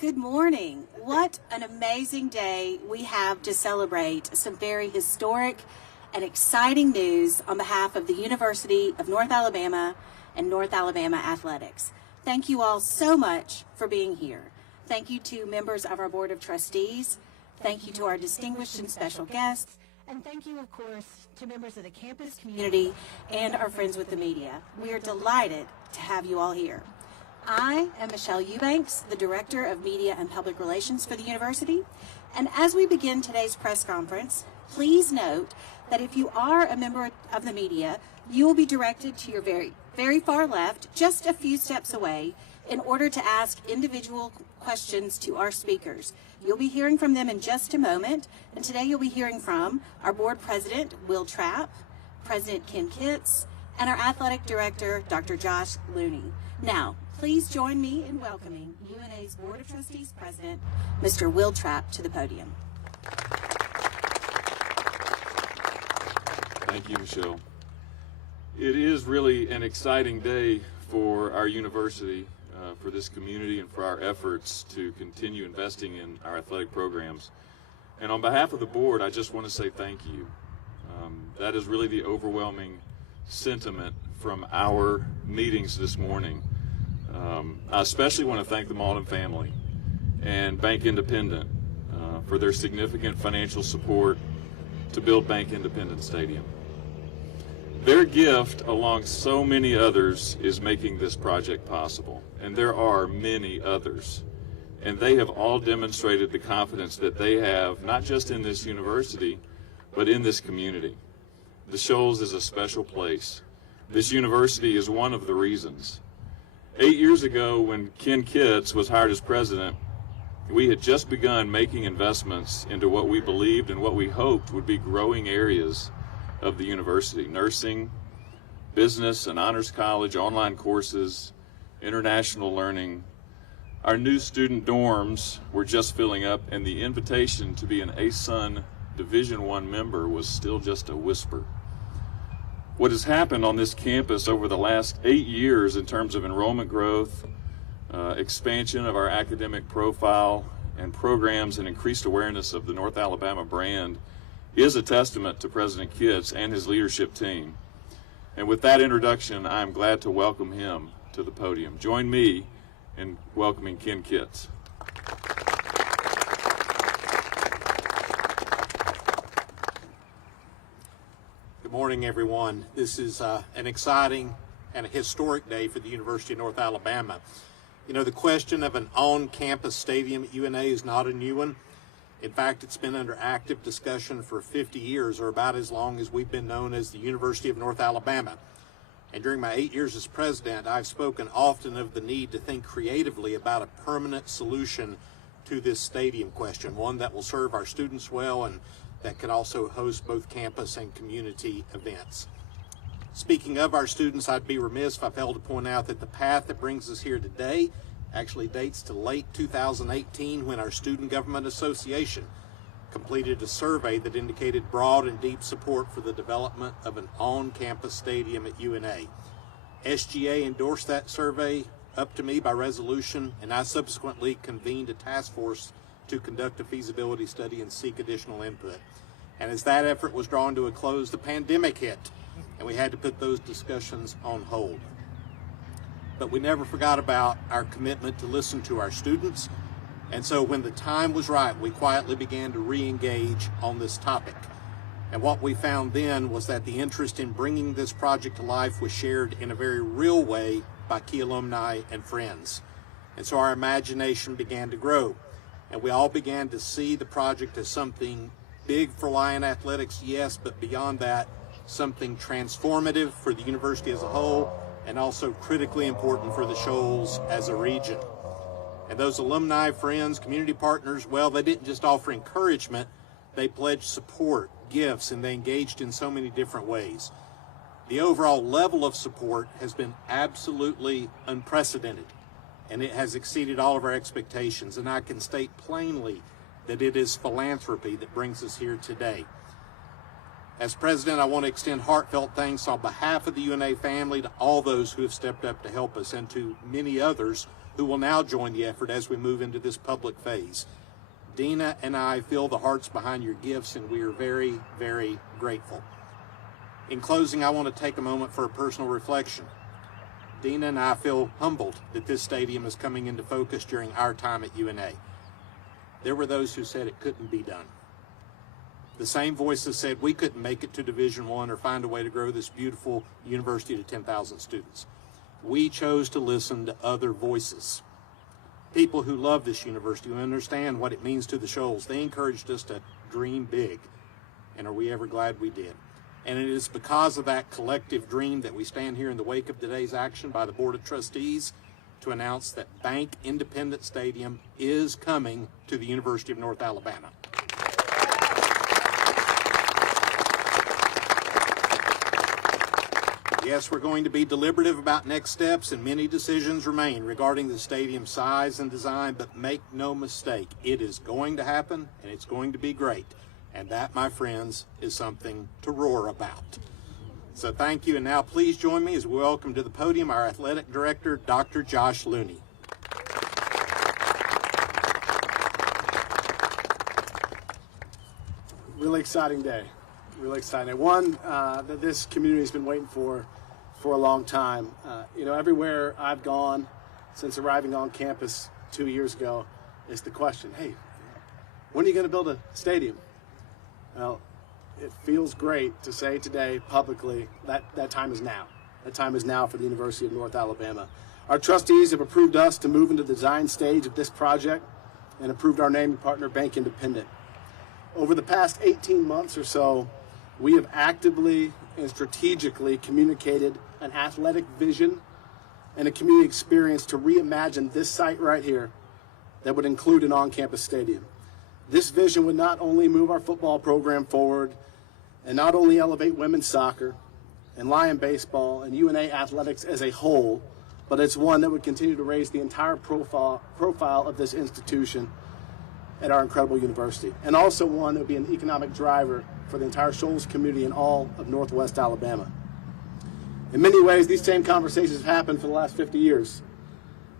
Good morning. What an amazing day we have to celebrate some very historic and exciting news on behalf of the University of North Alabama and North Alabama Athletics. Thank you all so much for being here. Thank you to members of our Board of Trustees. Thank you to our distinguished and special guests. And thank you, of course, to members of the campus community and our friends with the media. We are delighted to have you all here. I am Michelle Eubanks, the Director of Media and Public Relations for the university. And as we begin today's press conference, please note that if you are a member of the media, you will be directed to your very far left, just a few steps away, in order to ask individual questions to our speakers. You'll be hearing from them in just a moment, and today you'll be hearing from our Board President, Will Trapp, President Ken Kitts, and our Athletic Director, Dr. Josh Looney. Now, please join me in welcoming UNA's Board of Trustees President, Mr. Will Trapp, to the podium. Thank you, Michelle. It is really an exciting day for our university, for this community, and for our efforts to continue investing in our athletic programs. And on behalf of the board, I just want to say thank you. That is really the overwhelming sentiment from our meetings this morning. I especially want to thank the Malden family and Bank Independent for their significant financial support to build Bank Independent Stadium. Their gift, along so many others, is making this project possible, and there are many others. And they have all demonstrated the confidence that they have, not just in this university, but in this community. The Shoals is a special place. This university is one of the reasons. 8 years ago, when Ken Kitts was hired as president, we had just begun making investments into what we believed and what we hoped would be growing areas of the university: nursing, business and honors college, online courses, international learning. Our new student dorms were just filling up, and the invitation to be an ASUN Division I member was still just a whisper. What has happened on this campus over the last 8 years in terms of enrollment growth, expansion of our academic profile and programs, and increased awareness of the North Alabama brand is a testament to President Kitts and his leadership team. And with that introduction, I'm glad to welcome him to the podium. Join me in welcoming Ken Kitts. Good morning, everyone. This is an exciting and a historic day for the University of North Alabama. You know, the question of an on-campus stadium at UNA is not a new one. In fact, it's been under active discussion for 50 years, or about as long as we've been known as the University of North Alabama. And during my 8 years as president, I've spoken often of the need to think creatively about a permanent solution to this stadium question, one that will serve our students well and that can also host both campus and community events. Speaking of our students, I'd be remiss if I failed to point out that the path that brings us here today actually dates to late 2018, when our Student Government Association completed a survey that indicated broad and deep support for the development of an on-campus stadium at UNA. SGA endorsed that survey up to me by resolution, and I subsequently convened a task force to conduct a feasibility study and seek additional input. And as that effort was drawn to a close, the pandemic hit, and we had to put those discussions on hold. But we never forgot about our commitment to listen to our students, and so when the time was right, we quietly began to re-engage on this topic. And what we found then was that the interest in bringing this project to life was shared in a very real way by key alumni and friends. And so our imagination began to grow, and we all began to see the project as something big for Lion Athletics, yes, but beyond that, something transformative for the university as a whole, and also critically important for the Shoals as a region. And those alumni, friends, community partners, well, they didn't just offer encouragement, they pledged support, gifts, and they engaged in so many different ways. The overall level of support has been absolutely unprecedented, and it has exceeded all of our expectations. And I can state plainly that it is philanthropy that brings us here today. As president, I want to extend heartfelt thanks on behalf of the UNA family to all those who have stepped up to help us, and to many others who will now join the effort as we move into this public phase. Dina and I feel the hearts behind your gifts, and we are very, very grateful. In closing, I want to take a moment for a personal reflection. Dina and I feel humbled that this stadium is coming into focus during our time at UNA. There were those who said it couldn't be done. The same voices said we couldn't make it to Division I or find a way to grow this beautiful university to 10,000 students. We chose to listen to other voices. People who love this university, who understand what it means to the Shoals. They encouraged us to dream big. And are we ever glad we did? And it is because of that collective dream that we stand here in the wake of today's action by the Board of Trustees to announce that Bank Independent Stadium is coming to the University of North Alabama. Yes, we're going to be deliberative about next steps, and many decisions remain regarding the stadium size and design, but make no mistake, it is going to happen, and it's going to be great. And that, my friends, is something to roar about. So thank you, and now please join me as we welcome to the podium our Athletic Director, Dr. Josh Looney. Really exciting day. Really exciting. One that this community has been waiting for a long time. Everywhere I've gone since arriving on campus 2 years ago is the question, hey, when are you going to build a stadium? Well, it feels great to say today publicly that time is now. That time is now for the University of North Alabama. Our trustees have approved us to move into the design stage of this project and approved our naming partner, Bank Independent. Over the past 18 months or so, we have actively and strategically communicated an athletic vision and a community experience to reimagine this site right here that would include an on-campus stadium. This vision would not only move our football program forward and not only elevate women's soccer and Lion baseball and UNA athletics as a whole, but it's one that would continue to raise the entire profile of this institution at our incredible university, and also one that would be an economic driver for the entire Shoals community and all of Northwest Alabama. In many ways, these same conversations have happened for the last 50 years.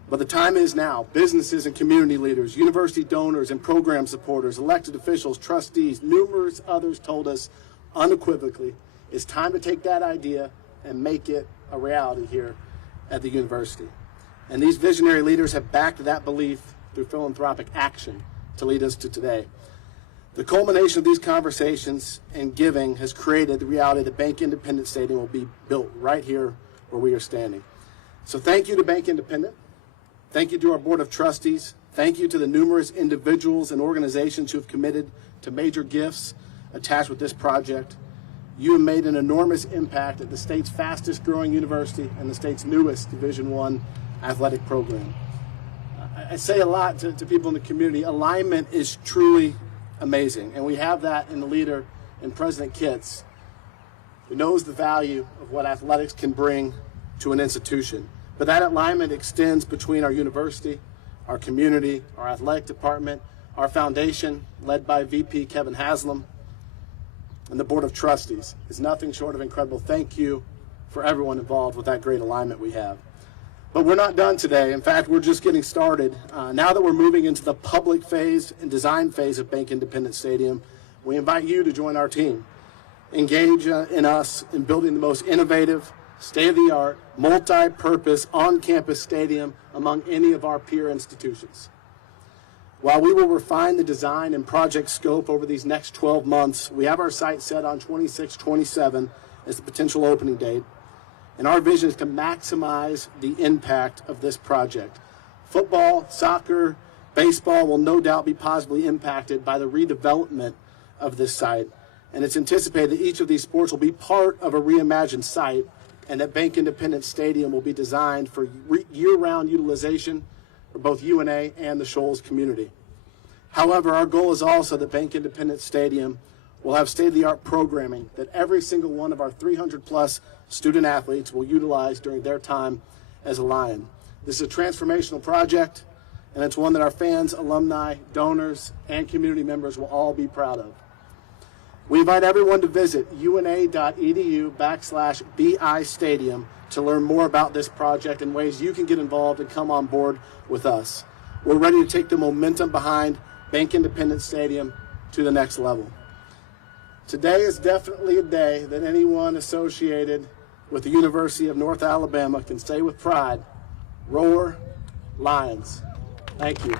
But the time is now. Businesses and community leaders, university donors and program supporters, elected officials, trustees, numerous others told us unequivocally it's time to take that idea and make it a reality here at the university. And these visionary leaders have backed that belief through philanthropic action to lead us to today. The culmination of these conversations and giving has created the reality that Bank Independent Stadium will be built right here where we are standing. So thank you to Bank Independent. Thank you to our Board of Trustees. Thank you to the numerous individuals and organizations who have committed to major gifts attached with this project. You have made an enormous impact at the state's fastest growing university and the state's newest Division I athletic program. I say a lot to people in the community. Alignment is truly amazing, and we have that in the leader in President Kitts, who knows the value of what athletics can bring to an institution. But that alignment extends between our university, our community, our athletic department, our foundation, led by VP Kevin Haslam, and the Board of Trustees. Is nothing short of incredible. Thank you for everyone involved with that great alignment we have. But we're not done today. In fact, we're just getting started. Now that we're moving into the public phase and design phase of Bank Independent Stadium, we invite you to join our team. Engage in us in building the most innovative, state-of-the-art, multi-purpose, on-campus stadium among any of our peer institutions. While we will refine the design and project scope over these next 12 months, we have our sights set on 26-27 as the potential opening date. And our vision is to maximize the impact of this project. Football, soccer, baseball will no doubt be positively impacted by the redevelopment of this site. And it's anticipated that each of these sports will be part of a reimagined site, and that Bank Independent Stadium will be designed for year-round utilization for both UNA and the Shoals community. However, our goal is also that Bank Independent Stadium will have state-of-the-art programming that every single one of our 300-plus student athletes will utilize during their time as a Lion. This is a transformational project, and it's one that our fans, alumni, donors, and community members will all be proud of. We invite everyone to visit una.edu/BI Stadium to learn more about this project and ways you can get involved and come on board with us. We're ready to take the momentum behind Bank Independence Stadium to the next level. Today is definitely a day that anyone associated with the University of North Alabama can say with pride, "Roar, Lions." Thank you.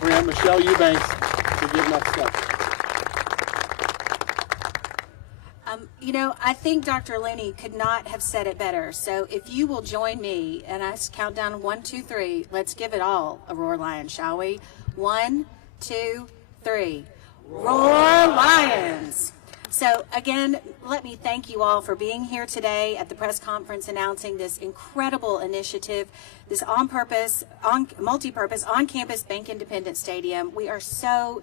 Bring Michelle Eubanks to give next steps. You know, I think Dr. Looney could not have said it better. So if you will join me and I count down 1, 2, 3, let's give it all a Roar Lion, shall we? 1, 2, 3. Roar Lions! So again, let me thank you all for being here today at the press conference announcing this incredible initiative, this multi-purpose, on-campus Bank Independence Stadium. We are so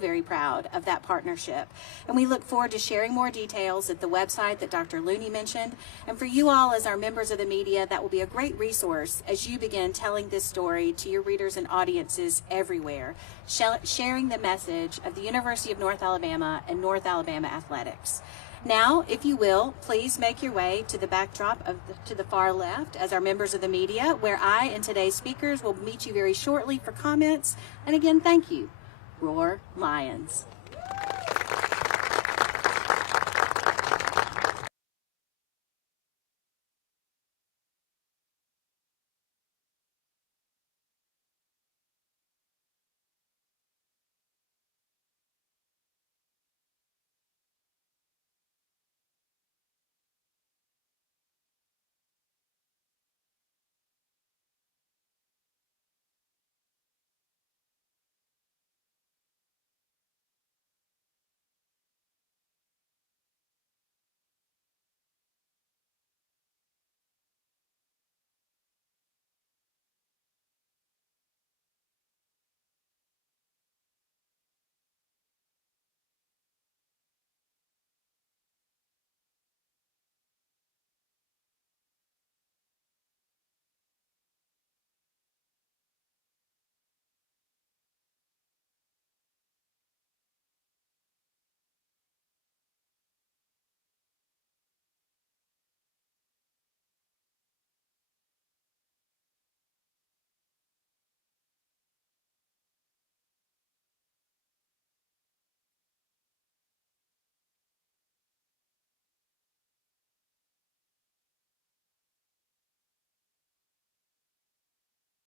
very proud of that partnership. And we look forward to sharing more details at the website that Dr. Looney mentioned. And for you all as our members of the media, that will be a great resource as you begin telling this story to your readers and audiences everywhere, sharing the message of the University of North Alabama and North Alabama athletics. Now, if you will, please make your way to the backdrop to the far left as our members of the media, where I and today's speakers will meet you very shortly for comments. And again, thank you. Roar Lions.